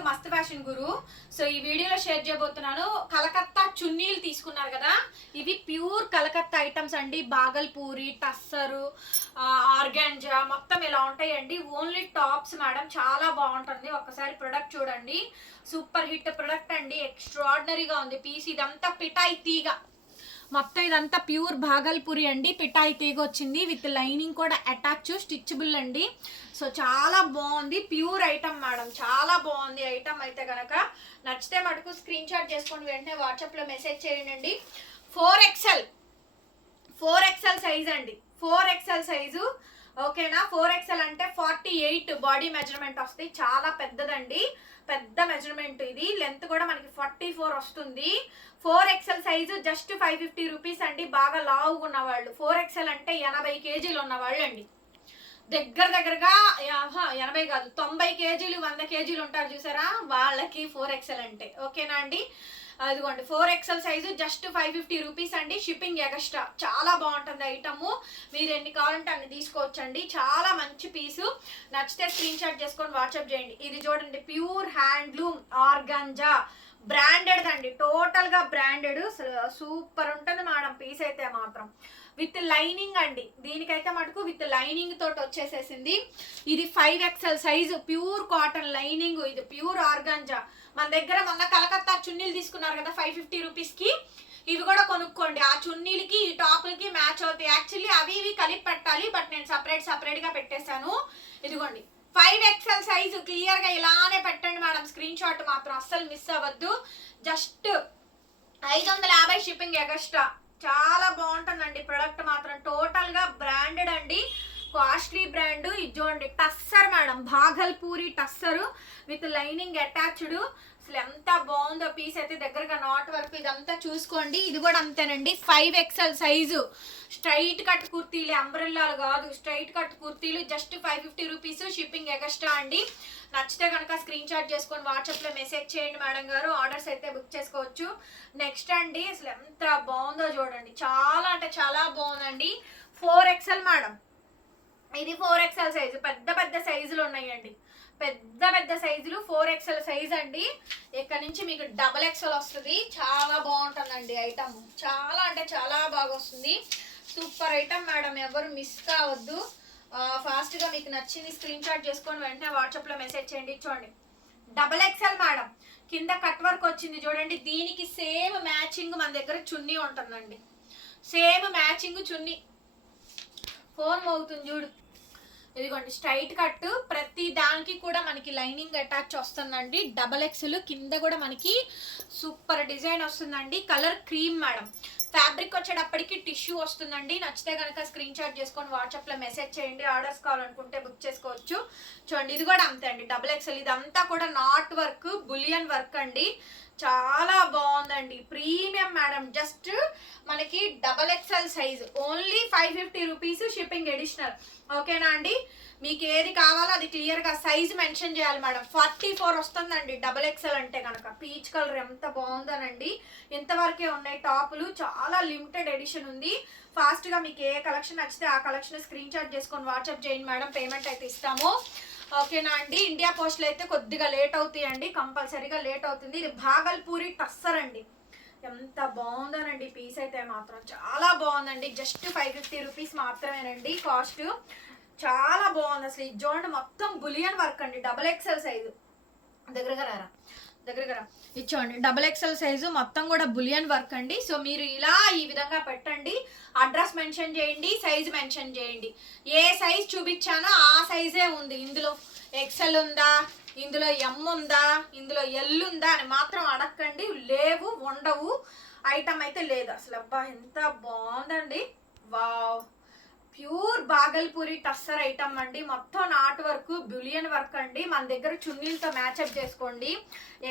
మస్త్ ఫ్యాషన్ గురు. సో ఈ వీడియోలో షేర్ చేయబోతున్నాను. కలకత్తా చున్నీలు తీసుకున్నారు కదా. ఇవి ప్యూర్ కలకత్తా ఐటమ్స్ అండి. బాగల్పూరి టస్సరు ఆర్గాంజా మొత్తం ఇలా ఉంటాయండి. ఓన్లీ టాప్స్ మేడం చాలా బాగుంటుంది. ఒక్కసారి ప్రొడక్ట్ చూడండి. సూపర్ హిట్ ప్రొడక్ట్ అండి. ఎక్స్ట్రాడినరీగా ఉంది. పీస్ ఇదంతా పిటాయి తీగ. మొత్తం ఇదంతా ప్యూర్ భాగల్పూరి అండి. పిఠాయి తీగ వచ్చింది. విత్ లైనింగ్ కూడా అటాచ్ స్టిచ్బుల్ అండి. సో చాలా బాగుంది. Pure item madam. చాలా బాగుంది ఐటమ్ అయితే కనుక నచ్చితే మటుకు స్క్రీన్ షాట్ చేసుకొని వెంటనే వాట్సాప్లో మెసేజ్ చేయండి four XL four XL size అండి. Four XL size. ఓకేనా? ఫోర్ ఎక్సెల్ అంటే ఫార్టీ ఎయిట్ బాడీ మెజర్మెంట్ వస్తాయి. చాలా పెద్దదండి. పెద్ద మెజర్మెంట్ ఇది. లెంత్ కూడా మనకి ఫార్టీ ఫోర్ వస్తుంది. Four XL size just five fifty rupees అండి. బాగా లావుగా ఉన్నవాళ్ళు. ఫోర్ ఎక్సెల్ అంటే ఎనభై కేజీలు ఉన్నవాళ్ళు అండి దగ్గర దగ్గరగా ఎనభై కాదు తొంభై కేజీలు వంద కేజీలు ఉంటారు చూసారా? వాళ్ళకి ఫోర్ ఎక్సెల్ అంటే. ఓకేనా అండి? అదిగోండి four XL size just five fifty rupees అండి. షిప్పింగ్ ఎక్స్ట్రా చాలా బాగుంటుంది ఐటమ్ మీరు ఎన్ని కావాలంటే అన్ని తీసుకోవచ్చండి. చాలా మంచి పీసు నచ్చితే స్క్రీన్ షాట్ చేసుకొని వాట్సాప్ చేయండి. ఇది చూడండి ప్యూర్ హ్యాండ్లూమ్ ఆర్గంజా. బ్రాండెడ్ అండి టోటల్గా బ్రాండెడ్ సూపర్ ఉంటుంది మేడం పీస్ అయితే మాత్రం. విత్ లైనింగ్ అండి. దీనికైతే మటుకు విత్ లైనింగ్ తోటి వచ్చేసేసింది. ఇది five XL size pure cotton lining ఇది ప్యూర్ ఆర్గాంజా. మన దగ్గర మొన్న కలకత్తా చున్నీలు తీసుకున్నారు కదా ఫైవ్ ఫిఫ్టీ రూపీస్కి ఇవి కూడా కొనుక్కోండి. ఆ చున్నీలకి ఈ టాపులకి మ్యాచ్ అవుతాయి. యాక్చువల్లీ అవి ఇవి కలిపి పెట్టాలి బట్ నేను సపరేట్ సపరేట్గా పెట్టేశాను. ఇదిగోండి. ఫైవ్ ఎక్స్ఎల్ సైజు క్లియర్గా ఇలానే పెట్టండి మేడం. స్క్రీన్ షాట్ మాత్రం అస్సలు మిస్ అవ్వద్దు. జస్ట్ ఐదు వందల యాభై షిప్పింగ్ ఎగస్ట్రా చాలా బాగుంటుందండి. ప్రొడక్ట్ మాత్రం టోటల్గా బ్రాండెడ్ అండి. Costly brand. ఇది చూడండి tussar madam. Bhagalpuri tussar with lining attached. అసలు ఎంత బాగుందో పీస్ అయితే దగ్గరగా నాట్ వర్క్. ఇదంతా చూసుకోండి. ఇది కూడా అంతేనండి. Five XL size. Straight cut కుర్తీలు అంబ్రెల్లాలు కాదు. Straight cut కుర్తీలు just five fifty rupees shipping extra అండి. నచ్చితే కనుక స్క్రీన్ షాట్ చేసుకొని వాట్సాప్లో మెసేజ్ చేయండి మేడం గారు. ఆర్డర్స్ అయితే బుక్ చేసుకోవచ్చు. నెక్స్ట్ అండి అసలు ఎంత బాగుందో చూడండి. చాలా అంటే చాలా బాగుందండి. Four XL madam. ఇది ఫోర్ ఎక్స్ఎల్ సైజు పెద్ద పెద్ద సైజులు ఉన్నాయండి. పెద్ద పెద్ద సైజులు ఫోర్ ఎక్స్ఎల్ సైజ్ అండి. ఇక్కడ నుంచి మీకు డబల్ ఎక్స్ఎల్ వస్తుంది. చాలా బాగుంటుందండి ఐటమ్ చాలా అంటే చాలా బాగా వస్తుంది. సూపర్ ఐటమ్ మేడం ఎవరు మిస్ కావద్దు. ఫాస్ట్గా మీకు నచ్చింది స్క్రీన్ షాట్ చేసుకొని వెంటనే వాట్సాప్లో మెసేజ్ చేయండి. చూడండి. డబల్ ఎక్స్ఎల్ మేడం కింద కట్ వర్క్ వచ్చింది చూడండి. దీనికి సేమ్ మ్యాచింగ్ మన దగ్గర చున్నీ ఉంటుందండి. సేమ్ మ్యాచింగ్ చున్నీ. ఫోన్ మోగుతుంది చూడు. ఇదిగోండి స్ట్రైట్ కట్ ప్రతి దానికి కూడా మనకి లైనింగ్ అటాచ్ వస్తుందండి. డబల్ ఎక్స్ఎల్ కింద కూడా మనకి సూపర్ డిజైన్ వస్తుందండి. కలర్ క్రీమ్ మేడం ఫ్యాబ్రిక్ వచ్చేటప్పటికి టిష్యూ వస్తుందండి. నచ్చితే కనుక స్క్రీన్ షాట్ చేసుకొని వాట్సాప్లో మెసేజ్ చేయండి. ఆర్డర్స్ కావాలనుకుంటే బుక్ చేసుకోవచ్చు. చూడండి ఇది కూడా అంతే అండి. డబుల్ ఎక్స్ఎల్ ఇదంతా కూడా నాట్ వర్క్ బులియన్ వర్క్ అండి. చాలా బాగుందండి. Premium madam. జస్ట్ మనకి double XL size. Only five fifty rupees shipping additional. ఓకేనా అండి? మీకు ఏది కావాలో అది క్లియర్గా సైజ్ మెన్షన్ చేయాలి మేడం. ఫార్టీ ఫోర్ వస్తుందండి డబల్ ఎక్స్ఎల్ అంటే కనుక. పీచ్ కలర్ ఎంత బాగుందనండి. ఇంతవరకే ఉన్నాయి టాపులు. చాలా లిమిటెడ్ ఎడిషన్ ఉంది. ఫాస్ట్గా మీకు ఏ కలెక్షన్ నచ్చితే ఆ కలెక్షన్ స్క్రీన్ షాట్ చేసుకొని వాట్సాప్ చేయండి మేడం. పేమెంట్ అయితే ఇస్తాము. ఓకేనా అండి? ఇండియా పోస్ట్లో అయితే కొద్దిగా లేట్ అవుతాయండి. కంపల్సరీగా లేట్ అవుతుంది. ఇది భాగల్పూరి టస్సర్ అండి. ఎంత బాగుందోనండి. పీస్ అయితే మాత్రం చాలా బాగుందండి. జస్ట్ ఫైవ్ ఫిఫ్టీ రూపీస్ మాత్రమేనండి. కాస్ట్ చాలా బాగుంది అసలు. ఈ చూడండి మొత్తం బులియన్ వర్క్ అండి. Double XL size. దగ్గరగా రారా? దగ్గర ఇచ్చోండి డబుల్ డబల్ ఎక్స్ఎల్ సైజు మొత్తం కూడా బులియన్ వర్క్ అండి. సో మీరు ఇలా ఈ విధంగా పెట్టండి. అడ్రస్ మెన్షన్ చేయండి సైజ్ మెన్షన్ చేయండి. ఏ సైజ్ చూపించానో ఆ సైజే ఉంది. ఇందులో ఎక్సెల్ ఉందా? ఇందులో ఎమ్ ఉందా? ఇందులో ఎల్ ఉందా అని మాత్రం అడగండి లేవు ఉండవు. ఐటమ్ అయితే లేదు. అసలు అబ్బా ఎంత బాగుందండి. Wow pure Bhagalpuri tussar item అండి. మొత్తం నాట్ వర్క్ బులియన్ వర్క్ అండి. మన దగ్గర చున్నీలతో మ్యాచ్అప్ చేసుకోండి.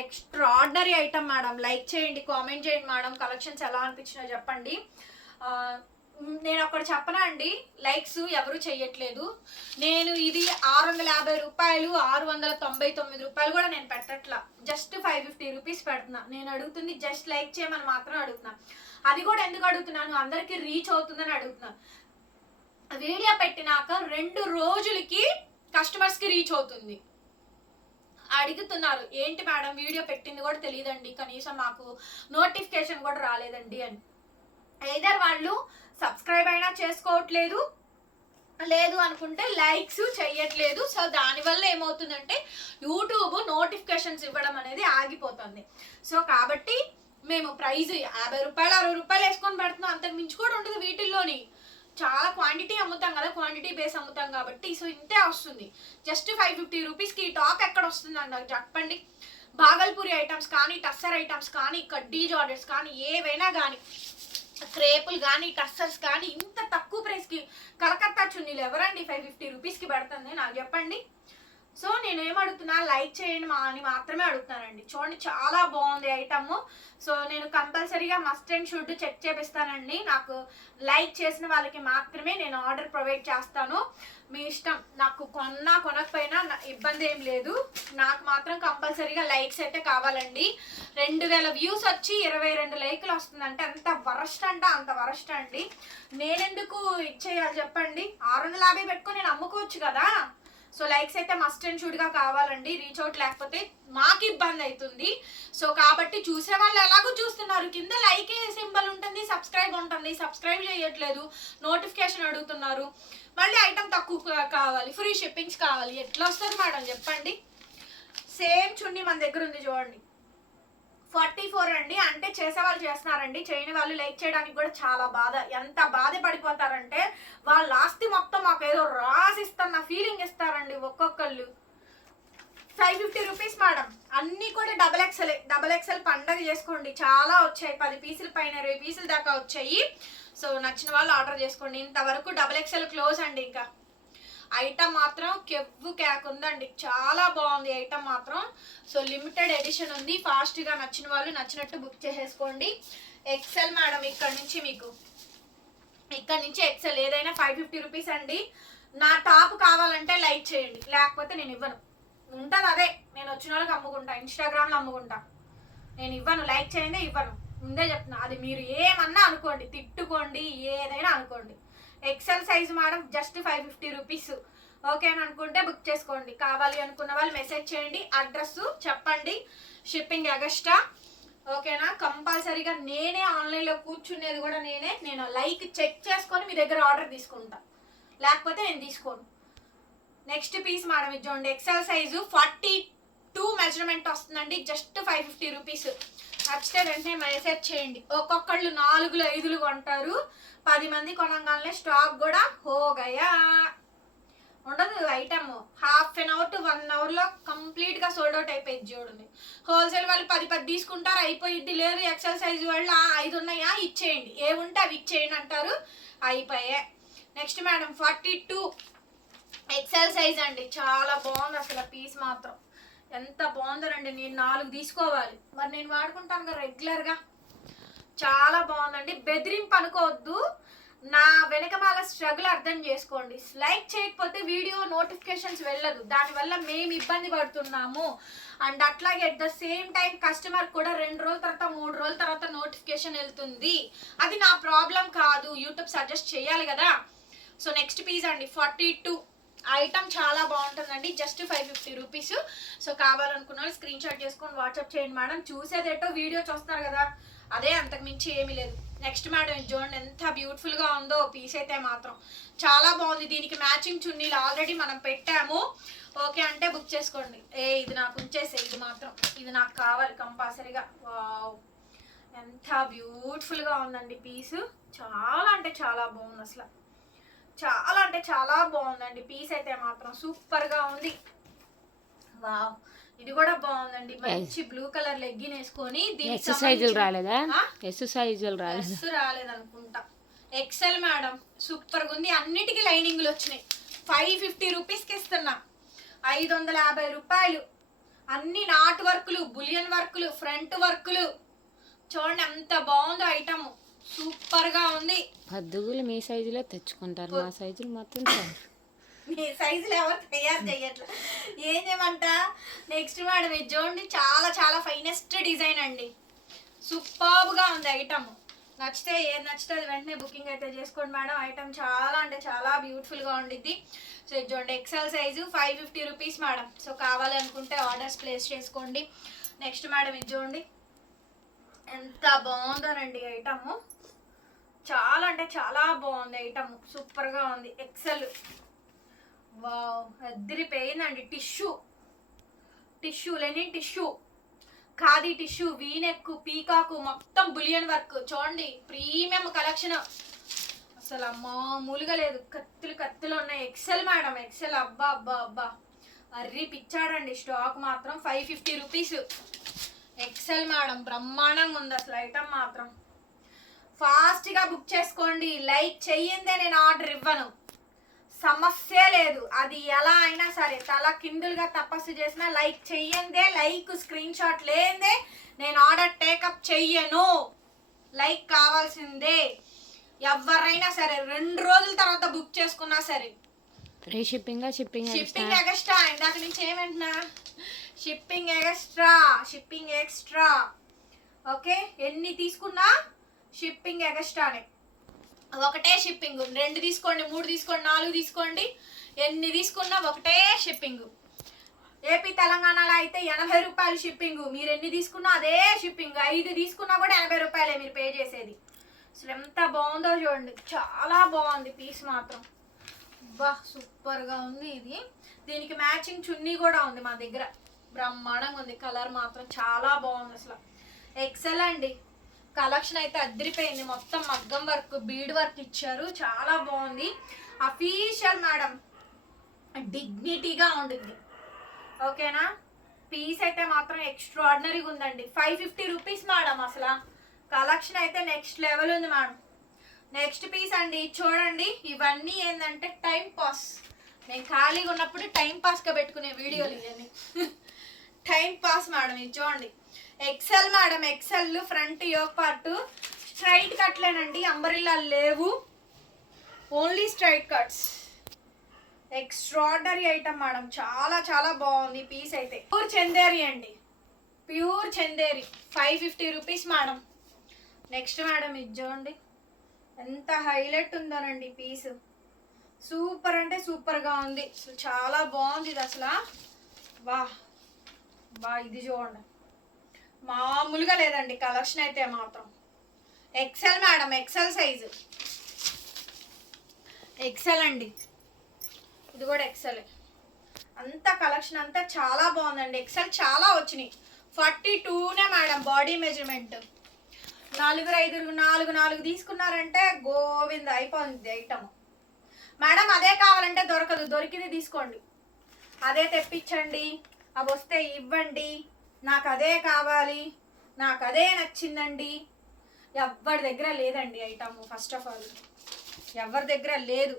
Extraordinary item madam. లైక్ చేయండి కామెంట్ చేయండి మేడం. కలెక్షన్స్ ఎలా అనిపించినా చెప్పండి. నేను అక్కడ చెప్పనా అండి? లైక్స్ ఎవరు చేయట్లేదు నేను ఇది ఆరు వందల యాభై రూపాయలు ఆరు వందల తొంభై తొమ్మిది రూపాయలు కూడా నేను పెట్టట్లా. జస్ట్ ఫైవ్ ఫిఫ్టీ రూపీస్ పెడుతున్నా. నేను అడుగుతుంది జస్ట్ లైక్ చేయమని మాత్రం అడుగుతున్నా. అది కూడా ఎందుకు అడుగుతున్నాను? అందరికీ రీచ్ అవుతుందని అడుగుతున్నా. వీడియో పెట్టినాక రెండు రోజులకి కస్టమర్స్కి రీచ్ అవుతుంది. అడుగుతున్నారు ఏంటి మేడం వీడియో పెట్టింది కూడా తెలియదండి కనీసం మాకు నోటిఫికేషన్ కూడా రాలేదండి అని. ఏదర్ వాళ్ళు సబ్స్క్రైబ్ అయినా చేసుకోవట్లేదు లేదు అనుకుంటే లైక్స్ చెయ్యట్లేదు. సో దానివల్ల ఏమవుతుందంటే యూట్యూబ్ నోటిఫికేషన్స్ ఇవ్వడం అనేది ఆగిపోతుంది. సో కాబట్టి మేము ప్రైజ్ యాభై రూపాయలు అరవై రూపాయలు వేసుకొని పెడుతున్నాం. అంతకు మించి కూడా ఉండదు వీటిల్లోని. చాలా క్వాంటిటీ అమ్ముతాం కదా క్వాంటిటీ బేస్ అమ్ముతాం కాబట్టి సో ఇంతే వస్తుంది. జస్ట్ ఫైవ్ ఫిఫ్టీ రూపీస్కి ఈ టాప్ ఎక్కడ వస్తుందండి నాకు చెప్పండి. భాగల్పూరి ఐటమ్స్ కానీ టస్సర్ ఐటమ్స్ కానీ కడ్డీ జార్డర్స్ కానీ ఏవైనా కానీ క్రేపులు కానీ టస్సర్స్ కానీ ఇంత తక్కువ ప్రైస్కి కలకత్తా చున్నీలు ఎవరండి ఫైవ్ ఫిఫ్టీ రూపీస్కి పెడుతుంది? నాకు చెప్పండి. సో నేను ఏం అడుగుతున్నా లైక్ చేయండి మా అని మాత్రమే అడుగుతానండి. చూడండి చాలా బాగుంది ఐటమ్. సో నేను కంపల్సరీగా మస్ట్ అండ్ షుడ్ చెక్ చేపిస్తానండి. నాకు లైక్ చేసిన వాళ్ళకి మాత్రమే నేను ఆర్డర్ ప్రొవైడ్ చేస్తాను. మీ ఇష్టం. నాకు కొన్నా కొనకపోయినా ఇబ్బంది ఏం లేదు. నాకు మాత్రం కంపల్సరీగా లైక్స్ అయితే కావాలండి. రెండు వేల వ్యూస్ వచ్చి ఇరవై రెండు లైకులు వస్తుందంటే అంత వరస్ట్ అంటే అంత వరస్ట్ అండి. నేనెందుకు ఇచ్చేయాలి చెప్పండి? ఆరు వందల యాభై పెట్టుకొని నేను అమ్ముకోవచ్చు కదా. సో లైక్స్ అయితే మస్ట్ అండ్ షుడ్గా కావాలండి. రీచ్ అవుట్ లేకపోతే మాకు ఇబ్బంది అవుతుంది. సో కాబట్టి చూసే వాళ్ళు ఎలాగో చూస్తున్నారు. కింద లైక్ సింబల్ ఉంటుంది సబ్స్క్రైబ్ ఉంటుంది. సబ్స్క్రైబ్ చేయట్లేదు. నోటిఫికేషన్ అడుగుతున్నారు. మళ్ళీ ఐటమ్ తక్కువ కావాలి. ఫ్రీ షిప్పింగ్స్ కావాలి. ఎట్లా వస్తుంది మేడం చెప్పండి. సేమ్ చున్నీ మన దగ్గర ఉంది చూడండి. ఫార్టీ ఫోర్ అండి. అంటే చేసే వాళ్ళు చేస్తున్నారండి. చేయని వాళ్ళు లైక్ చేయడానికి కూడా చాలా బాధ. ఎంత బాధ పడిపోతారంటే వాళ్ళ ఆస్తి మొత్తం మాకు ఏదో రాసిస్తున్న ఫీలింగ్ ఇస్తారండి ఒక్కొక్కళ్ళు. ఫైవ్ ఫిఫ్టీ రూపీస్ మేడం అన్నీ కూడా డబల్ ఎక్సెల్ డబల్ ఎక్సెల్ పండగ చేసుకోండి. చాలా వచ్చాయి. పది పీసుల పైన ఇరవై పీసుల దాకా వచ్చాయి. సో నచ్చిన వాళ్ళు ఆర్డర్ చేసుకోండి. ఇంతవరకు డబల్ ఎక్సెల్ క్లోజ్ అండి ఇంకా. ఐటమ్ మాత్రం కెవ్వు క్యాక్ ఉందండి. చాలా బాగుంది ఐటమ్ మాత్రం. సో లిమిటెడ్ ఎడిషన్ ఉంది. ఫాస్ట్గా నచ్చిన వాళ్ళు నచ్చినట్టు బుక్ చేసేసుకోండి. ఎక్సెల్ మేడం ఇక్కడ నుంచి మీకు ఇక్కడ నుంచి ఎక్సెల్ ఏదైనా ఫైవ్ ఫిఫ్టీ రూపీస్ అండి. నా టాప్ కావాలంటే లైక్ చేయండి. లేకపోతే నేను ఇవ్వను. ఉంటుంది అదే. నేను వచ్చిన వాళ్ళకి అమ్ముకుంటా. ఇన్స్టాగ్రామ్లో అమ్ముకుంటా. నేను ఇవ్వను. లైక్ చేయండి ఇవ్వను. ముందే చెప్తున్నా. అది మీరు ఏమన్నా అనుకోండి. తిట్టుకోండి. ఏదైనా అనుకోండి. XL size madam just five fifty rupees okay అని అనుకుంటే బుక్ చేసుకోండి. కావాలి అనుకున్న వాళ్ళు మెసేజ్ చేయండి. అడ్రస్ చెప్పండి. షిప్పింగ్ ఎగస్ట్రా ఓకేనా కంపల్సరీగా నేనే ఆన్లైన్లో కూర్చునేది కూడా నేనే. నేను లైక్ చెక్ చేసుకొని మీ దగ్గర ఆర్డర్ తీసుకుంటా. లేకపోతే నేను తీసుకోను. నెక్స్ట్ పీస్ మేడం ఇది చూడండి. XL size forty two measurement వస్తుందండి. జస్ట్ ఫైవ్ ఫిఫ్టీ రూపీస్ నచ్చితే వెంటనే మెసేజ్ చేయండి. ఒక్కొక్కళ్ళు నాలుగులు ఐదులు కొంటారు. పది మంది కొనగానే స్టాక్ కూడా హోగయా. ఉండదు item half an hour to one అవర్లో కంప్లీట్గా సోల్డ్ అవుట్ అయిపోయింది చూడండి హోల్సేల్ వాళ్ళు పది పది తీసుకుంటారు అయిపోయిద్ది లేదు. ఎక్సెల్ సైజ్ వాళ్ళు ఐదు ఉన్నాయా? ఇచ్చేయండి. ఏ ఉంటే అవి ఇచ్చేయండి అంటారు. అయిపోయాయి next madam forty two XL size అండి. చాలా బాగుంది అసలు పీస్ మాత్రం. ఎంత బాగుందోనండి నేను నాలుగు తీసుకోవాలి. మరి నేను వాడుకుంటాను కదా రెగ్యులర్గా చాలా బాగుందండి. బెదిరింపు అనుకోవద్దు. నా వెనకమాల స్ట్రగుల్ అర్థం చేసుకోండి. లైక్ చేయకపోతే వీడియో నోటిఫికేషన్స్ వెళ్ళదు. దానివల్ల మేము ఇబ్బంది పడుతున్నాము. అండ్ అట్లాగే at the same time customer కూడా రెండు రోజుల తర్వాత మూడు రోజుల తర్వాత నోటిఫికేషన్ వెళ్తుంది. అది నా ప్రాబ్లం కాదు. యూట్యూబ్ సజెస్ట్ చేయాలి కదా. సో నెక్స్ట్ పీస్ అండి. ఫార్టీ టూ ఐటమ్ చాలా బాగుంటుందండి. Just five fifty rupees. So కావాలనుకున్న వాళ్ళు స్క్రీన్ షాట్ చేసుకొని వాట్సాప్ చేయండి మేడం. చూసేదేటో వీడియో చూస్తారు కదా. అదే అంతకు మించి ఏమీ లేదు. నెక్స్ట్ మేడం ఇది చూడండి ఎంత బ్యూటిఫుల్గా గా ఉందో పీస్ అయితే మాత్రం. చాలా బాగుంది. దీనికి మ్యాచింగ్ చున్నీలు ఆల్రెడీ మనం పెట్టాము. ఓకే అంటే బుక్ చేసుకోండి. ఏ ఇది నాకు ఉంచేసే ఇది మాత్రం. ఇది నాకు కావాలి కంపల్సరీగా. వావ్ ఎంత బ్యూటిఫుల్గా గా ఉందండి పీస్ చాలా అంటే చాలా బాగుంది అసలు. చాలా అంటే చాలా బాగుందండి. పీస్ అయితే మాత్రం సూపర్గా ఉంది. వావ్ ఇది కూడా బాగుందండి. మంచి బ్లూ కలర్ లెగ్గిన్ వేసుకొని సంబంధించిన- రాలేదా? ఆ? ఎస్ సైజులు రాలేదా? ఎస్ రాలేదనుకుంటా. ఎక్సెల్ మేడం సూపర్గా ఉంది అన్నిటికీ లైనింగ్లు వచ్చినాయి. ఫైవ్ ఫిఫ్టీ రూపీస్కి ఇస్తున్నా. ఐదు వందల యాభై రూపాయలు. అన్ని నాట్ వర్కులు బులియన్ వర్కులు ఫ్రంట్ వర్కులు. చూడండి ఎంత బాగుందో ఐటమ్ సూపర్గా ఉంది. పద్దుగులు మీ సైజులో తెచ్చుకుంటారు. మా సైజులు మొత్తం చాలు. మీ సైజులు ఎవరు తయారు చేయట్లా. ఏం చేయమంట? నెక్స్ట్ మేడం ఇది చూడండి చాలా చాలా ఫైనెస్ట్ డిజైన్ అండి. సూపర్గా ఉంది ఐటమ్ నచ్చితే ఏది నచ్చితే అది వెంటనే బుకింగ్ అయితే చేసుకోండి మేడం. ఐటమ్ చాలా అంటే చాలా బ్యూటిఫుల్గా ఉండిద్ది. సో ఇది చూడండి XL size five fifty rupees madam. So కావాలనుకుంటే ఆర్డర్స్ ప్లేస్ చేసుకోండి. నెక్స్ట్ మేడం ఇది చూడండి. ఎంత బాగుందోనండి ఐటమ్ చాలా అంటే చాలా బాగుంది ఐటమ్ సూపర్గా ఉంది. ఎక్సెల్ వావ్ అద్దరిపోయిందండి టిష్యూ. టిష్యూ లేని tissue. Khadi tissue V neck peacock మొత్తం బులియన్ వర్క్. చూడండి ప్రీమియం కలెక్షన్. అసలు మామూలుగా లేదు. కత్తులు కత్తులు ఉన్నాయి. ఎక్సెల్ మేడం ఎక్సెల్ అబ్బా అబ్బా అబ్బా. అర్రి పిచ్చాడండి. స్టాక్ మాత్రం five fifty rupees. XL madam బ్రహ్మాండంగా ఉంది అసలు ఐటమ్ మాత్రం. ఫాస్ట్గా బుక్ చేసుకోండి. లైక్ చెయ్యిందే నేను ఆర్డర్ ఇవ్వను. సమస్య లేదు. అది ఎలా అయినా సరే తల కిందులుగా తపస్సు చేసినా లైక్ చెయ్యందే లైక్ స్క్రీన్ షాట్ లేదే నేను ఆర్డర్ టేకప్ చెయ్యను. లైక్ కావాల్సిందే. ఎవరైనా సరే రెండు రోజుల తర్వాత బుక్ చేసుకున్నా సరే. Free shipping shipping shipping extra ఇందాక నుంచి ఏమంటున్నా? Shipping extra shipping extra. Okay? ఎన్ని తీసుకున్నా? షిప్పింగ్ ఎక్స్ట్రానే. ఒకటే షిప్పింగ్ రెండు తీసుకోండి మూడు తీసుకోండి నాలుగు తీసుకోండి. ఎన్ని తీసుకున్నా ఒకటే షిప్పింగ్ ఏపీ తెలంగాణలో అయితే ఎనభై రూపాయలు షిప్పింగ్ మీరు ఎన్ని తీసుకున్నా అదే షిప్పింగ్ ఐదు తీసుకున్నా కూడా ఎనభై రూపాయలే మీరు పే చేసేది. అసలు ఎంత బాగుందో చూడండి. చాలా బాగుంది పీస్ మాత్రం. బా సూపర్గా ఉంది ఇది. దీనికి మ్యాచింగ్ చున్నీ కూడా ఉంది మా దగ్గర. బ్రహ్మాండంగా ఉంది. కలర్ మాత్రం చాలా బాగుంది అసలు. ఎక్సెల్ అండి. కలెక్షన్ అయితే అదిరిపోయింది మొత్తం మగ్గం వర్క్ బీడ్ వర్క్ ఇచ్చారు. చాలా బాగుంది. అఫీషియల్ మేడం డిగ్నిటీగా ఉండింది. ఓకేనా? పీస్ అయితే మాత్రం ఎక్స్ట్రాడినరీగా ఉందండి. ఫైవ్ ఫిఫ్టీ రూపీస్ మేడం అసలు. కలెక్షన్ అయితే నెక్స్ట్ లెవెల్ ఉంది మేడం నెక్స్ట్ పీస్ అండి చూడండి. ఇవన్నీ ఏంటంటే టైం పాస్ నేను ఖాళీగా ఉన్నప్పుడు టైం పాస్గా పెట్టుకునే వీడియోలు ఇవన్నీ. టైం పాస్ మేడం ఇది చూడండి. XL madam XL front yoke part straight కట్లేనండి umbrella లేవు. Only straight cuts extraordinary item madam చాలా చాలా బాగుంది పీస్ అయితే. ప్యూర్ చందేరి అండి. Pure Chanderi five fifty rupees madam. Next madam ఇది చూడండి. ఎంత హైలైట్ ఉందోనండి పీస్ సూపర్ అంటే సూపర్గా ఉంది. అసలు చాలా బాగుంది ఇది అసలు. వా బా ఇది చూడండి. మామూలుగా లేదండి కలెక్షన్ అయితే మాత్రం. XL madam XL size XL అండి. ఇది కూడా ఎక్సెల్ అంత కలెక్షన్ అంతా చాలా బాగుందండి. ఎక్సెల్ చాలా వచ్చినాయి. ఫార్టీ టూనే మేడం బాడీ మెజర్మెంట్. నాలుగురు ఐదుగురు నాలుగు నాలుగు తీసుకున్నారంటే గోవింద అయిపోయింది ఐటమ్. మేడం అదే కావాలంటే దొరకదు. దొరికింది తీసుకోండి. అదే తెప్పించండి. అవి వస్తే ఇవ్వండి. నాకు అదే కావాలి నాకు అదే నచ్చిందండి. ఎవరి దగ్గర లేదండి ఐటమ్ ఫస్ట్ ఆఫ్ ఆల్ ఎవరి దగ్గర లేదు.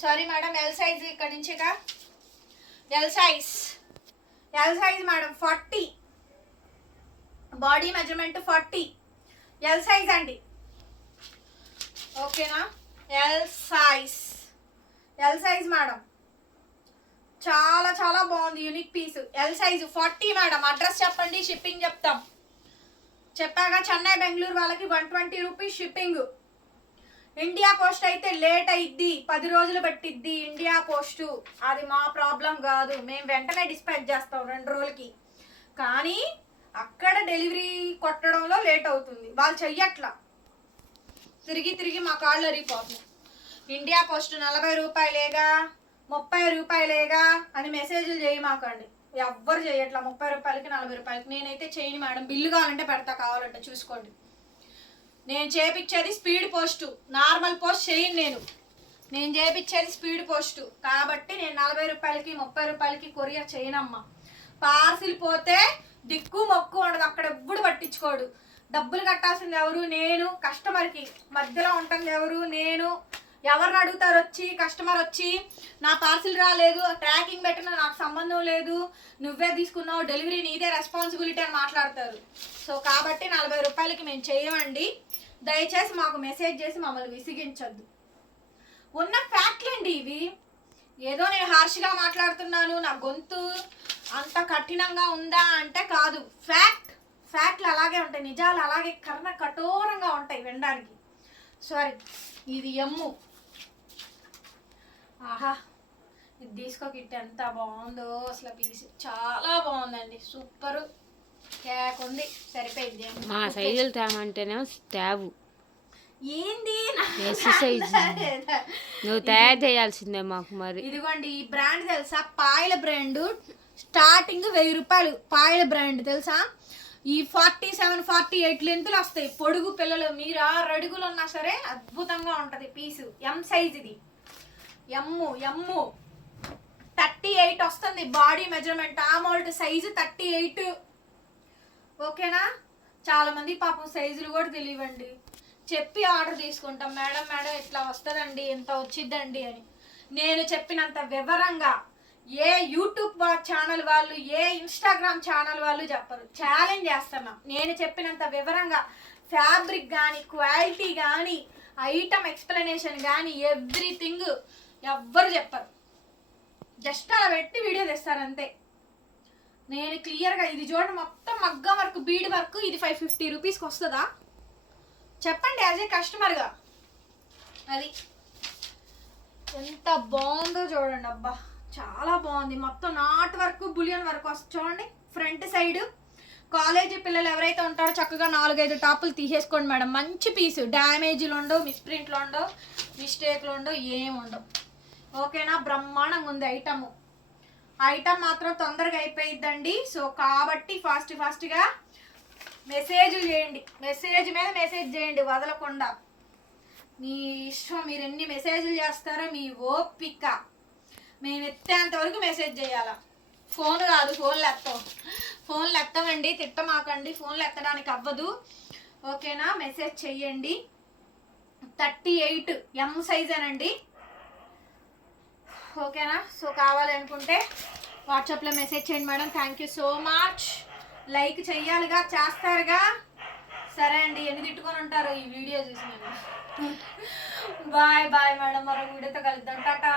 సారీ మేడం ఎల్ సైజ్ ఇక్కడ నుంచిగా L size L size madam forty body measurement forty L size అండి. ఓకేనా L size L size madam చాలా చాలా బాగుంది unique piece L size forty madam address చెప్పండి షిప్పింగ్ చెప్తాం. చెప్పాగా చెన్నై బెంగళూరు వాళ్ళకి one twenty rupees shipping India post అయితే లేట్ అయిద్ది పది రోజులు పట్టిద్ది ఇండియా పోస్ట్ అది మా ప్రాబ్లం కాదు. మేము వెంటనే డిస్పాచ్ చేస్తాం రెండు రోజులకి. కానీ అక్కడ డెలివరీ కొట్టడంలో లేట్ అవుతుంది. వాళ్ళు చెయ్యట్లా. తిరిగి తిరిగి మా కాళ్ళు అరిగిపోతుంది ఇండియా పోస్ట్ నలభై రూపాయలేగా? ముప్పై రూపాయలేగా అని మెసేజ్లు చేయమాకండి ఎవ్వరు చేయట్లా ముప్పై రూపాయలకి నలభై రూపాయలకి. నేనైతే చేయను మేడం. బిల్లు కావాలంటే పెడతా కావాలంటే చూసుకోండి. నేను చేపించేది స్పీడ్ పోస్టు. నార్మల్ పోస్ట్ చేయను నేను. నేను చేపించేది స్పీడ్ పోస్ట్. కాబట్టి నేను నలభై రూపాయలకి ముప్పై రూపాయలకి కొరియర్ చేయనమ్మా. పార్సిల్ పోతే దిక్కు మొక్కు ఉండదు. అక్కడ ఎవ్వడు పట్టించుకోడు. డబ్బులు కట్టాల్సింది ఎవరు? నేను. కస్టమర్కి. మధ్యలో ఉంటుంది ఎవరు? నేను. ఎవరిని అడుగుతారు? వచ్చి కస్టమర్ వచ్చి నా పార్సిల్ రాలేదు ట్రాకింగ్ పెట్టిన నాకు సంబంధం లేదు నువ్వే తీసుకున్నావు డెలివరీ నీదే రెస్పాన్సిబిలిటీ అని మాట్లాడతారు. సో కాబట్టి నలభై రూపాయలకి మేము చేయమండి. దయచేసి మాకు మెసేజ్ చేసి మమ్మల్ని విసిగించద్దు. ఉన్న ఫ్యాక్ట్లండి ఇవి. ఏదో నేను హార్ష్గా మాట్లాడుతున్నాను నా గొంతు అంత కఠినంగా ఉందా అంటే కాదు. ఫ్యాక్ట్ ఫ్యాక్ట్లు అలాగే ఉంటాయి. నిజాలు అలాగే కర్ణ కఠోరంగా ఉంటాయి వినడానికి. సారీ ఇది ఎమ్ము. ఆహా ఇది తీసుకోకిట్ ఎంత బాగుందో అసలు పీస్. చాలా బాగుందండి సూపర్. కేక్ ఉంది సరిపోయింది. మా సైజులు తేమంటేనేమో తేవు. ఏంది? నువ్వు తయారు చేయాల్సిందే మాకు మరి. ఇదిగోండి ఈ బ్రాండ్ తెలుసా? పాయల బ్రాండ్. స్టార్టింగ్ వెయ్యి రూపాయలు. పాయల బ్రాండ్ తెలుసా? ఈ ఫార్టీ సెవెన్ ఫార్టీ ఎయిట్ లెంతులు వస్తాయి. పొడుగు పిల్లలు మీరు ఆరు అడుగులు ఉన్నా సరే అద్భుతంగా ఉంటది పీసు. ఎం సైజ్ ఇది. ఎమ్ము ఎమ్ము థర్టీ ఎయిట్ వస్తుంది బాడీ మెజర్మెంట్. ఆమోల్ట్ సైజు థర్టీ ఎయిట్. ఓకేనా? చాలా మంది పాపం సైజులు కూడా తెలియవండి. చెప్పి ఆర్డర్ తీసుకుంటాం. మేడం మేడం ఇట్లా వస్తుందండి ఎంత వచ్చిద్దండి అని. నేను చెప్పినంత వివరంగా ఏ యూట్యూబ్ ఛానల్ వాళ్ళు ఏ ఇన్స్టాగ్రామ్ ఛానల్ వాళ్ళు చెప్పరు. ఛాలెంజ్ చేస్తున్నా నేను చెప్పినంత వివరంగా ఫ్యాబ్రిక్ కానీ క్వాలిటీ కానీ ఐటమ్ ఎక్స్ప్లెనేషన్ కానీ ఎవ్రీథింగ్ ఎవ్వరు చెప్పరు. జస్ట్ అలా పెట్టి వీడియో తెస్తారు అంతే. నేను క్లియర్గా ఇది చూడండి మొత్తం మగ్గ వర్క్ బీడ్ వర్క్ ఇది ఫైవ్ ఫిఫ్టీ రూపీస్కి వస్తుందా? చెప్పండి యాజ్ ఏ కస్టమర్గా అది. ఎంత బాగుందో చూడండి అబ్బా. చాలా బాగుంది. మొత్తం నాట్ వర్క్ బులియన్ వర్క్ వస్తుంది. చూడండి ఫ్రంట్ సైడ్. కాలేజీ పిల్లలు ఎవరైతే ఉంటారో చక్కగా నాలుగైదు టాపులు తీసేసుకోండి మేడం. మంచి పీసు. డ్యామేజ్లు ఉండవు మిస్ప్రింట్లు ఉండవు మిస్టేక్లు ఉండవు ఏమి ఉండవు. ఓకేనా? బ్రహ్మాండంగా ఉంది ఐటమ్. ఐటమ్ మాత్రం తొందరగా అయిపోయిద్దండి. సో కాబట్టి ఫాస్ట్ ఫాస్ట్గా మెసేజ్ చేయండి. మెసేజ్ మీద మెసేజ్ చేయండి వదలకుండా. మీ ఇష్టం మీరు ఎన్ని మెసేజ్లు చేస్తారో మీ ఓపిక. మేము ఎత్తేంత వరకు మెసేజ్ చేయాలా? ఫోన్ కాదు ఫోన్లు ఎత్తాం ఫోన్లు ఎత్తామండి తిట్టమాకండి ఫోన్లు ఎత్తడానికి అవ్వదు. ఓకేనా? మెసేజ్ చెయ్యండి థర్టీ ఎయిట్ ఎం సైజేనండి? ఓకేనా? సో కావాలనుకుంటే వాట్సాప్లో మెసేజ్ చేయండి madam. Thank you so much like చెయ్యాలిగా చేస్తారుగా. సరే అండి ఎన్ని తిట్టుకొని ఉంటారు? ఈ వీడియో చూసి బాయ్ బాయ్ మేడం. మరో వీడియోతో కలుద్దాం. టాటా.